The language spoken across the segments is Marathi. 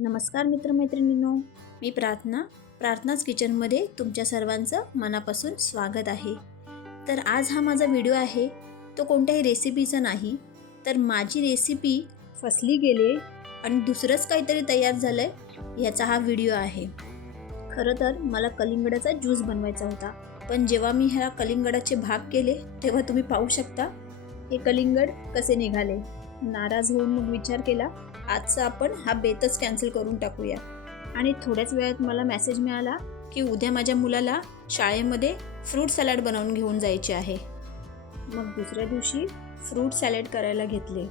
नमस्कार मित्रमैत्रिणींनो. मी प्रार्थना प्रार्थनाच किचनमध्ये तुमच्या सर्वांचं मनापासून स्वागत आहे. तर आज हा माझा व्हिडिओ आहे तो कोणत्याही रेसिपीचा नाही तर माझी रेसिपी फसली गेले आणि दुसरंच काहीतरी तयार झालं आहे याचा हा व्हिडिओ आहे. खरं तर मला कलिंगडाचा ज्यूस बनवायचा होता पण जेव्हा मी ह्या कलिंगडाचे भाग केले तेव्हा तुम्ही पाहू शकता हे कलिंगड कसे निघाले. नाराज होऊन मग विचार केला आजचा आपण हा बेतच कॅन्सल करून टाकूया. आणि थोड्याच वेळात मला मेसेज मिळाला की उद्या माझ्या मुलाला शाळेमध्ये फ्रूट सॅलड बनवून घेऊन जायचे आहे. मग दुसऱ्या दिवशी फ्रूट सॅलड करायला घेतले.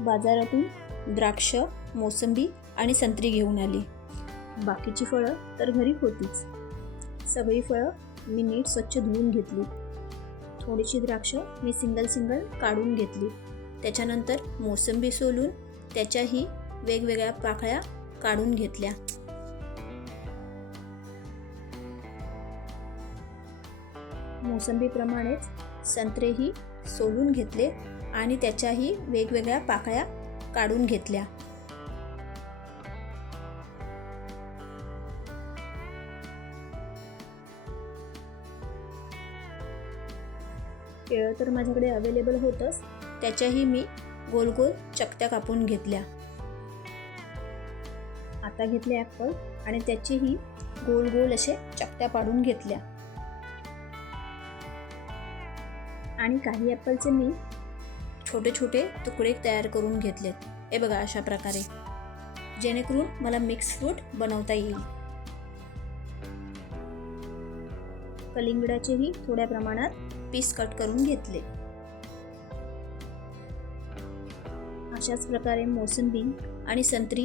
बाजारातून द्राक्ष मोसंबी आणि संत्री घेऊन आली. बाकीची फळं तर घरी होतीच. सगळी फळं मी नीट स्वच्छ धुवून घेतली. थोडीशी द्राक्ष मी सिंगल सिंगल काढून घेतली. त्याच्यानंतर मोसंबी सोलून त्याच्याही वेगवेगळ्या पाकळ्या काढून घेतल्या. मोसंबीप्रमाणेच संत्रेही सोलून घेतले आणि त्याच्याही वेगवेगळ्या पाकळ्या काढून घेतल्या. केळं तर माझ्याकडे अवेलेबल होतंच. त्याच्याही मी गोल गोल चकत्या कापून घेतल्या. आता घेतले ॲपल आणि त्याचीही गोल गोल असे चकत्या पाडून घेतल्या. आणि काही ॲपलचे मी छोटे छोटे तुकडे तयार करून घेतलेत. हे बघा अशा प्रकारे. जेणेकरून मला मिक्स फ्रूट बनवता येईल. कलिंगडाचेही थोड्या प्रमाणात पीस कट करून घेतले. अशाच प्रकारे मोसंबी आणि संत्री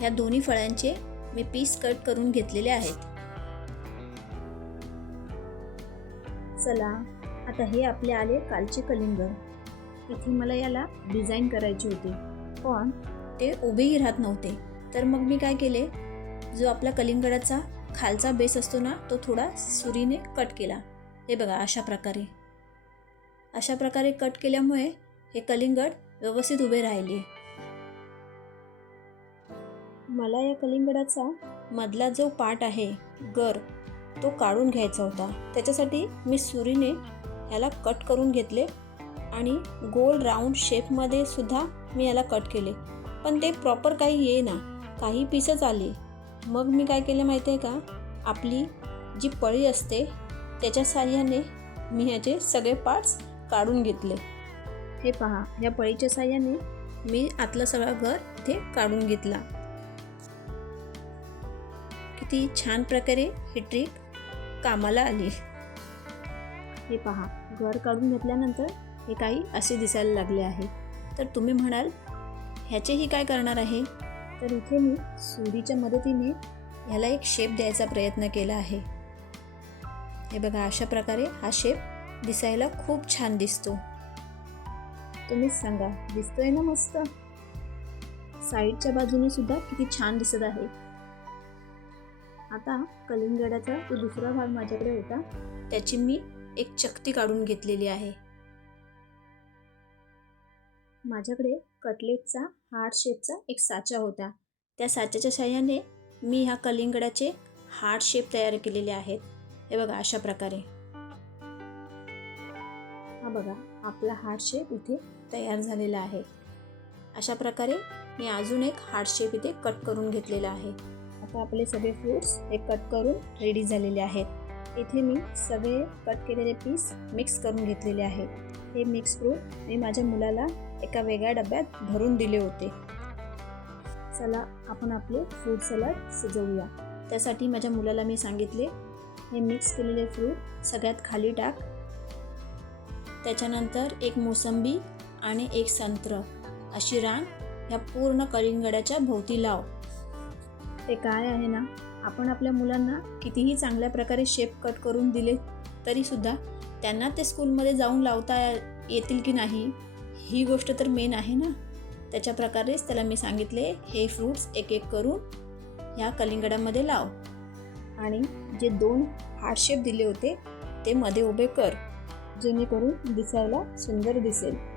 ह्या दोन्ही फळांचे मी पीस कट करून घेतलेले आहेत. चला आता हे आपले आले कालचे कलिंगड इथे मला याला डिझाईन करायचे होते पण ते उभेही राहत नव्हते. तर मग मी काय केले जो आपला कलिंगडाचा खालचा बेस असतो ना तो थोडा सुरीने कट केला. हे बघा अशा प्रकारे. अशा प्रकारे कट केल्यामुळे हे कलिंगड व्यवस्थित उभे राहिले. मला या कलिंगडाचा मधला जो पार्ट आहे गर तो काढून घ्यायचा होता. त्याच्यासाठी मी सुरीने ह्याला कट करून घेतले आणि गोल राऊंड शेपमध्ये सुद्धा मी याला कट केले. पण ते प्रॉपर काही ये ना काही पीसच आले. मग मी काय केलं माहिती आहे का? आपली जी पळी असते त्याच्या साह्याने मी ह्याचे सगळे पार्ट्स काढून घेतले. हे पहा या पळीच्या साह्याने मी आतला सगळा घर इथे काढून घेतला. किती छान प्रकारे ही ट्रिक कामाला आली. हे पहा घर काढून घेतल्यानंतर हे काही असे दिसायला लागले आहे. तर तुम्ही म्हणाल ह्याचेही काय करणार आहे? तर इथे मी सुरीच्या मदतीने ह्याला एक शेप द्यायचा प्रयत्न केला आहे. हे बघा अशा प्रकारे हा शेप दिसायला खूप छान दिसतो. तुम्हीच सांगा दिसतोय ना मस्त? साईडच्या बाजूने सुद्धा किती छान दिसत आहे. आता कलिंगडाचा तो दुसरा भाग माझ्याकडे होता त्याची मी एक चकती काढून घेतलेली आहे. माझ्याकडे कटलेटचा हार्ट शेपचा एक साचा होता. त्या साच्याच्या साह्याने मी ह्या कलिंगडाचे हार्ट शेप तयार केलेले आहेत. हे बघा अशा प्रकारे. हा बघा आपला हार्ट शेप इथे तयार झालेला आहे. अशा प्रकारे मी अजून एक हार्ड शेप इथे कट करून घेतलेला आहे. आता आपले सगळे फ्रूट्स हे कट करून रेडी झालेले आहेत. इथे मी सगळे कट केलेले पीस मिक्स करून घेतलेले आहेत हे मिक्स फ्रूट मी माझ्या मुलाला एका वेगळ्या डब्यात भरून दिले होते. चला आपण आपले फ्रूट सलाड सजवूया. त्यासाठी माझ्या मुलाला मी सांगितले हे मिक्स केलेले फ्रूट सगळ्यात खाली टाक. त्याच्यानंतर एक मोसंबी आणि एक संत्र. अशी रांग ह्या पूर्ण कलिंगडाच्या भोवती लाव. ते काय आहे ना? आपण आपल्या मुलांना कितीही चांगल्या प्रकारे शेप कट करून दिले तरीसुद्धा त्यांना ते स्कूलमध्ये जाऊन लावता येतील की नाही ही गोष्ट तर मेन आहे ना? त्याच्या प्रकारेच त्याला मी सांगितले हे फ्रूट्स एक एक करून ह्या कलिंगडामध्ये लाव. आणि जे दोन हार्ट शेप दिले होते ते मध्ये उभे कर जेणेकरून दिसायला सुंदर दिसेल.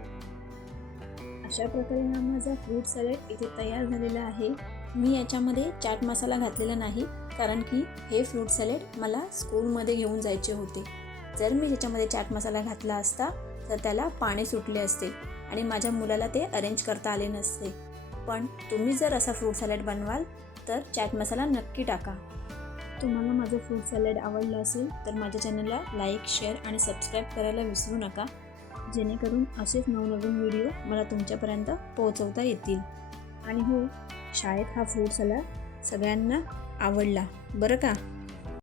अशा प्रकारे हा माझा फ्रूट सॅलड इथे तयार झालेला आहे. मी याच्यामध्ये चाट मसाला घातलेला नाही कारण की हे फ्रूट सॅलेड मला स्कूलमध्ये घेऊन जायचे होते. जर मी ह्याच्यामध्ये चाट मसाला घातला असता तर त्याला पाणी सुटले असते आणि माझ्या मुलाला ते अरेंज करता आले नसते. पण तुम्ही जर असा फ्रूट सॅलड बनवाल तर चाट मसाला नक्की टाका. तुम्हाला माझं फ्रूट सॅलड आवडलं असेल तर माझ्या चॅनलला लाईक शेअर आणि सबस्क्राईब करायला विसरू नका. जेणेकरून असेच नवनवीन व्हिडिओ मला तुमच्यापर्यंत पोहोचवता येतील. आणि हो शाळेत हा फ्रूट सॅलड सगळ्यांना आवडला. बरं का?